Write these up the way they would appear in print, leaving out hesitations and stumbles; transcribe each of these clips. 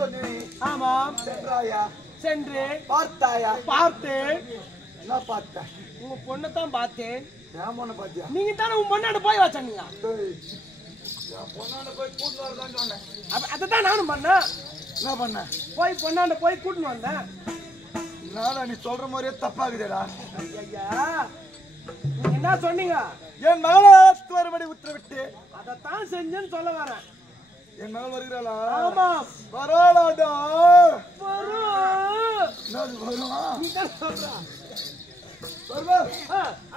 சொன்னேன். ஆமாம். சென்றாயா? சென்று பார்த்தாயா? பார்த்தேன். என்ன பார்த்த? உங்க பொண்ணை தான் பார்த்தேன். என் பொண்ணை பார்த்தியா? நீங்க தானே உங்க பொண்ணாண்ட போய் வச்சீங்க. என் பொண்ணாண்ட போய் கூட்டின்னு வரதான் சொன்னேன். அதான் நானும் பண்ணேன். என்ன பண்ண? போய் பொண்ணாண்ட போய் கூட்டின்னு வந்தேன். நானா நீ சொல்ற மாதிரியே தப்பாகுதேடா. ஐயா நீங்க என்ன சொன்னீங்க? என் மகளை வரும்படி உத்தரவிட்டு அதைத்தான் செஞ்சேன்னு சொல்ல வரேன். என் மகள் வருகிறாளா? ஆமா. வராளாடா. வரும். என்னது வருமா? நீ தான் சொல்ற. வருவா?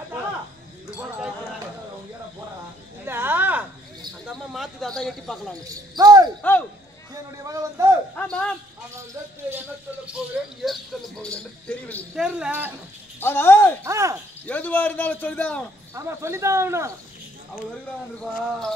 அதான் இல்ல அந்த அம்மா மாத்திட்டு அதான் எட்டி பார்க்கலாம். என்னுடைய மகள் வந்து ஆமாம். அவள் என்ன சொல்ல போகிறேன் ஏன் சொல்ல போகிறேன் தெரியவில்லை. தெரியல. ஆனா எதுவா இருந்தாலும் சொல்லிதான். ஆமா சொல்லிதான் ஆகணும். அவள் வருகிறான்.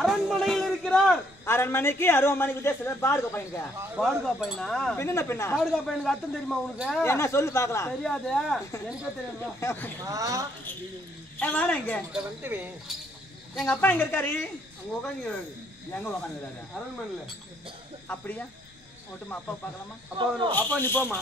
அரண்மனையில் இருக்கிறார். அரண்மனைக்கு அருவமனைக்கு வித்தியாசம். பாடுகா பையனுக்கு பாடுகா பையனா? பின்ன பின்ன பாடுகா பையனுக்கு அர்த்தம் தெரியுமா உனக்கு? என்ன சொல்லு பாக்கலாம். தெரியாது. எனக்கே தெரியுமா? வாடா இங்க. எங்க அப்பா எங்க இருக்காரு? அங்க உட்காந்து எங்க உட்காந்துருக்காரு? அரண்மனையில. அப்படியா? ஓட்டுமா அப்பா பாக்கலாமா? அப்பா நீ போமா.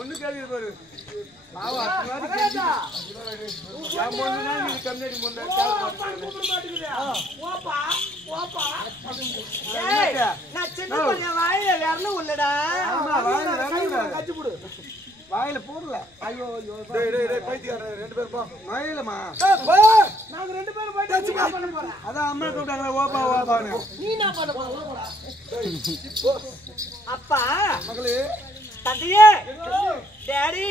ஒண்ணு கேள்வி பாரு. வாயில போடல. ஐயோ ரெண்டு பேரும் வாயிலமா நாங்க ரெண்டு பேரும் போயிட்டு பண்ண போறேன். அதான் அம்மா கூப்பிட்டாங்களா ஓப்பா ஓப்பான்னு. நீ என்ன பண்ண போற? அப்பா மகளே தந்தையே டாடி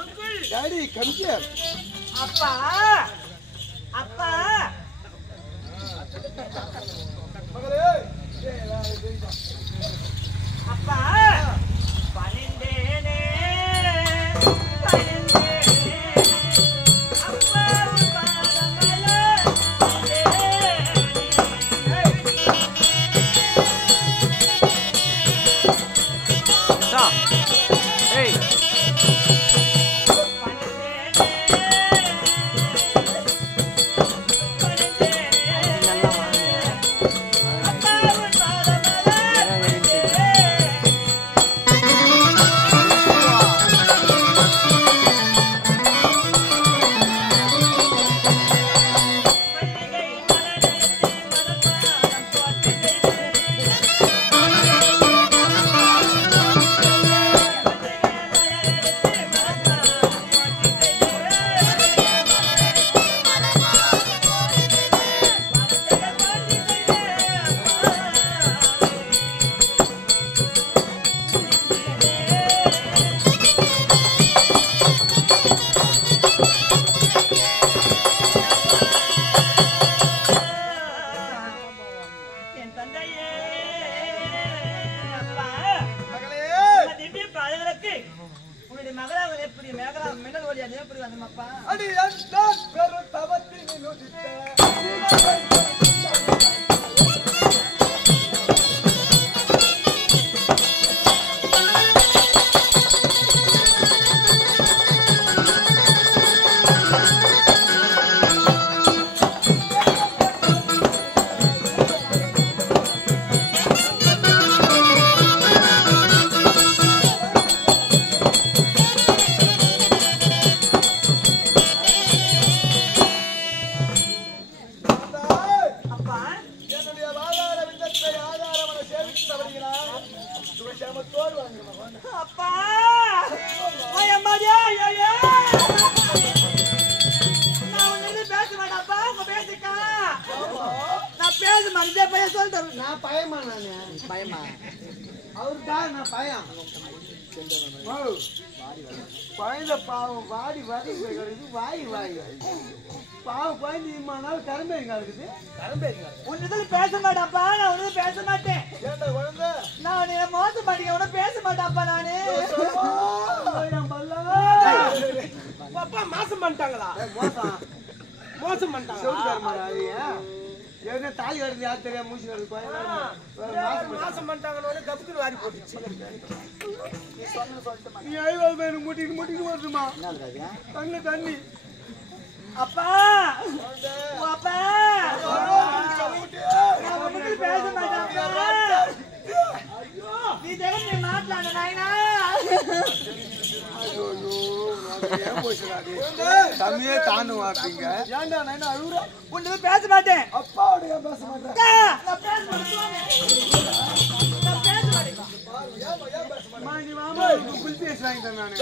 அங்கிள் டாடி கம்மியா அப்பா அப்பா மகளே அப்பா பனிந்தேனே அப்பா எப்படி வந்தோம்ப்பா? அடி நான் பெரும் தவத்தினை நோக்கிட்டேன். அப்பா ஐயம்மாடியா ஐயோ நான் ஒண்ணு பேச மாட்டேன்ப்பா உங்க பேசிக்கா நான் பேச மாட்டேன் பையன் சொல்லிட்டு நான் பயமா பயமா அவருக்கா நான் பயம் குழந்த பாவம் வாடி வாடி கிடக்குது வாய் பாவம் குழந்தை இம்மானாலும் கரம்பேரிங்க இருக்குது ஒன்னு பேச மாட்டேன்ப்பா நான் ஒண்ணு பேச மாட்டேன் நான் உன்னை மோசம் மாட்டேன் ஒன்னும் பேச மாட்டேன்ப்பா நானு அப்பா மோசம் பண்ணிட்டாங்களா மோசம் பண்ணிட்டாங்க என்ன தாலி கட்டுறது யார் தெரியாம மூச்சு மாசம் பண்ணிட்டாங்கன்னு கப்புக்கு வாரி போட்டுச்சு நீ ஐவாது பேரு முட்டிட்டு வருதுமா தண்ணி தண்ணி அப்பா அப்பா நான் ஒண்ணு பேச மாட்டேன் நீ ஜெகன் நீ மாட்டலான நாயனா தம்மியே தானு வாப்பீங்க ஏன்டா நான் அழுகுற ஒண்ணு பேச மாட்டேன் அப்பாவோட ஏன் பேச மாட்டேன் நான் பேச மாட்டேன் நீ மாமா புல் பேசி வாங்கி தரேன்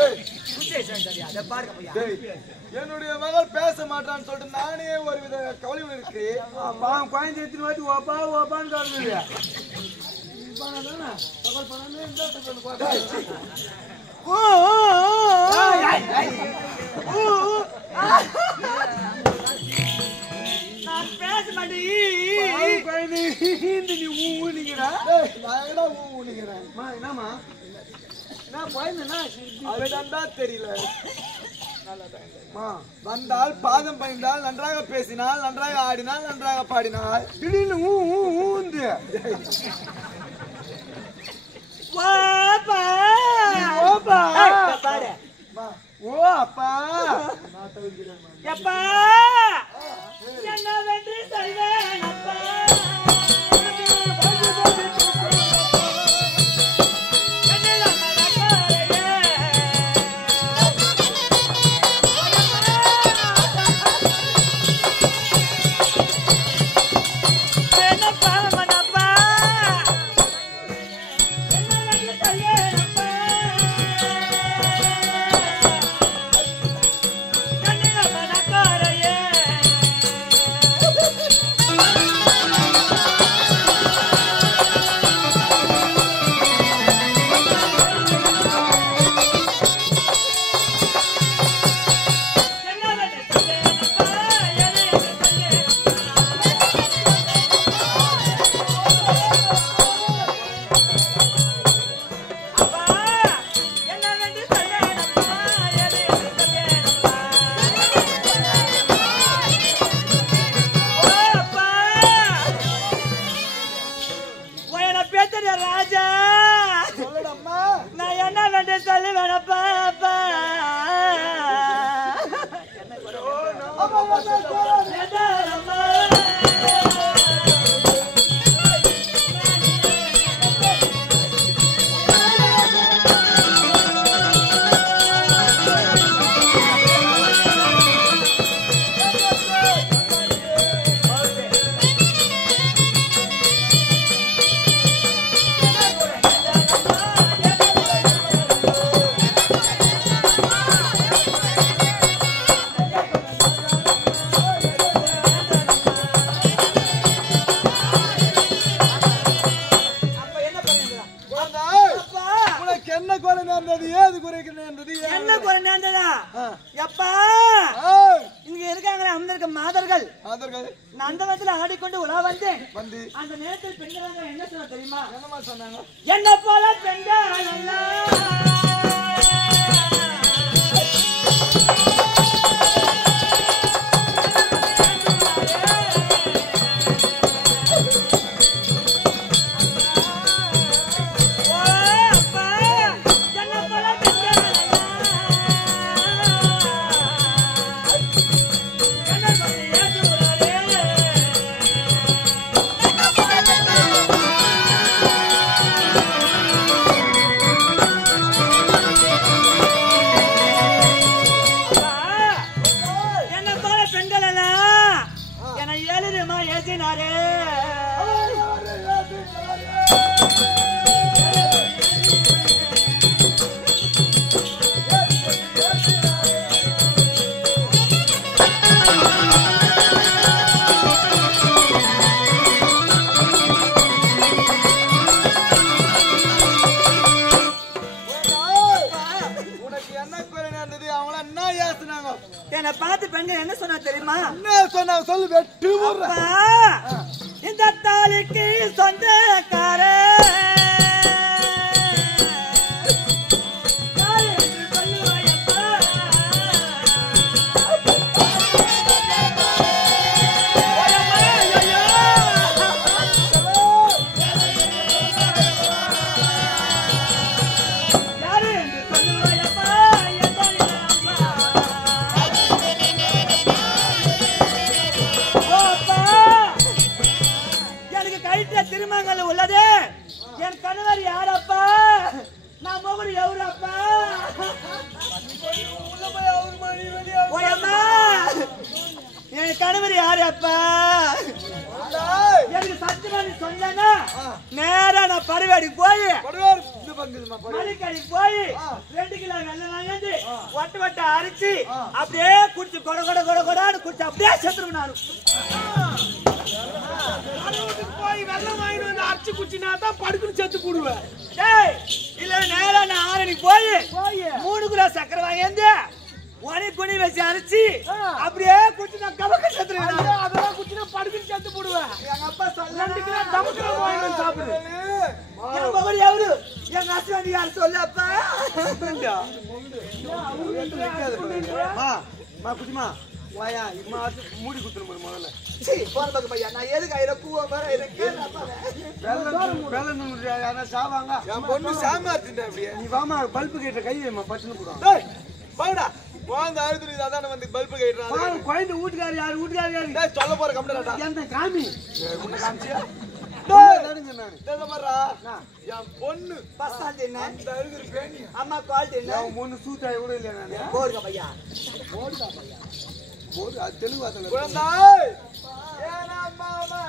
என்னுடைய மகள் பேச மாட்டான்னு சொல்லிட்டு நானே ஒரு வித கவலை இருக்கு பாவம் குழந்தை எத்தனை வாட்டி ஓப்பா ஓப்பான்னு காட்டுது நான் பேச மாட்டேன் என்னமா தெரியல வந்தால் பாதம் பணிந்தால் நன்றாக பேசினால் நன்றாக ஆடினால் நன்றாக பாடினால் திடீர்னு ஊந்து ஓ அப்பா எப்பா என்ன வென்று சொல்வேன் அப்பா ஆடிக்கொண்டு உலா வந்தேன். அந்த நேரத்தில் பெண்கள் என்ன சொன்ன தெரியுமா? என்ன போல பெண்கள் கஷ்டங்கள் உள்ளது என் கணவர் யாரப்பா நான் மகன் எவரப்பா என் கணவர் யாரப்பா எனக்கு சத்தியமா சொன்னா நேரா நான் பருவாடி போய் மளிகடைக்கு போய் 2 கிலோ வெள்ளம் வாங்கி வட்ட வட்ட அரைச்சி அப்படியே குடிச்சு கொட கொட கொட கொடான்னு குடிச்சு அப்படியே செத்துருவேன் நானும் போய் வெள்ளம் வாங்கிட்டு வந்து அரைச்சு குடிச்சினா தான் படுக்குன்னு செத்து போடுவேன். இல்ல நேரா நான் ஆரணிக்கு போய் 3 கிலோ சக்கரை வாங்கி ஒனி குனி வச்சு அரைச்சி அப்படியே குடிச்சு நான் கவக்க செத்துருவேன். அதெல்லாம் குடிச்சினா படுக்குன்னு செத்து போடுவேன். எங்க அப்பா சொல்ல 2 கிலோ தமக்கு வாங்கிட்டு வந்து சாப்பிடு. என் மகன் எவரு எங்க ஹஸ்பண்ட் யார் சொல்லப்பா குட்டிமா வாயா இம்மா மூடி குத்துற முதல்ல போன பையா நான் எதுக்கு ஆயிரம் பூவா வர சாவாங்க என் பொண்ணு சாமாத்திட்ட அப்படியே நீ வாமா பல்பு கேட்ட கை வைமா பட்டுன்னு போடுவான். பாடா குழந்தை அழுது அதான் வந்து பல்பு கைட்டுறான். குழந்தை வீட்டுக்காரு யாரு வீட்டுக்காரு யாரு சொல்ல போற கம்ப்ளைண்ட் எந்த காமி காமிச்சியா என் பொண்ணு அம்மா குவாலிட்டி என்ன ஒண்ணு சூத்தாய் கூட இல்ல நானு போடுங்க பையா போடு அது தெலுங்கு வார்த்தை குழந்தாய் ஏனா மாமா